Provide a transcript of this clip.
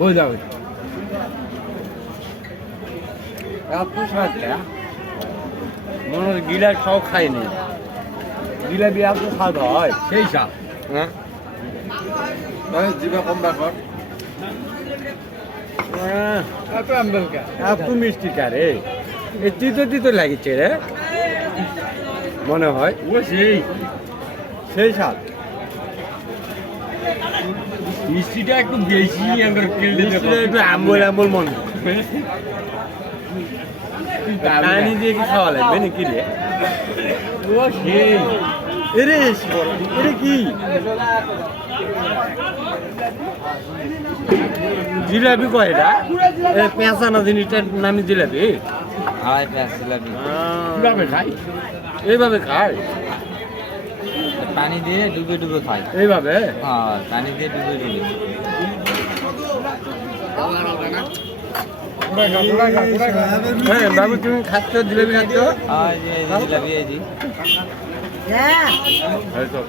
ওই যাবে এত স্বাদ মনে হয় গিলাস সব খাইনি জিলাপি এত স্বাদ হয় সেই সাপ হ্যাঁ জিভা কম ব্যাপার এত আম্বেলকা এত মিষ্টি কারে এই তিতো তিতো লাগছে রে মনে হয় ও সেই সেই স্বাদ মিষ্টিটা একটু বেশি আমরা মিষ্টিটা একটু আম্বল আম্বল মনে হয় পানি দিয়ে কি খাওয়া লাগবে নাকি রে ও সেই এরে এরে কি জিলাপি কয়টা পেঁচা না জিনিসটার নামই জিলাপি হয় প্যাঁচ জিলাপি কিভাবে খাই এইভাবে খায় পানি দিয়ে ডুবে ডুবে খায় এইভাবে হ্যাঁ পানি দিয়ে ডুবে ডুবে হ্যাঁ বাবু তুমি খাচ্ছ জিলাপি খাচ্ছ আর এই যে জিলাপি এই যে এই তো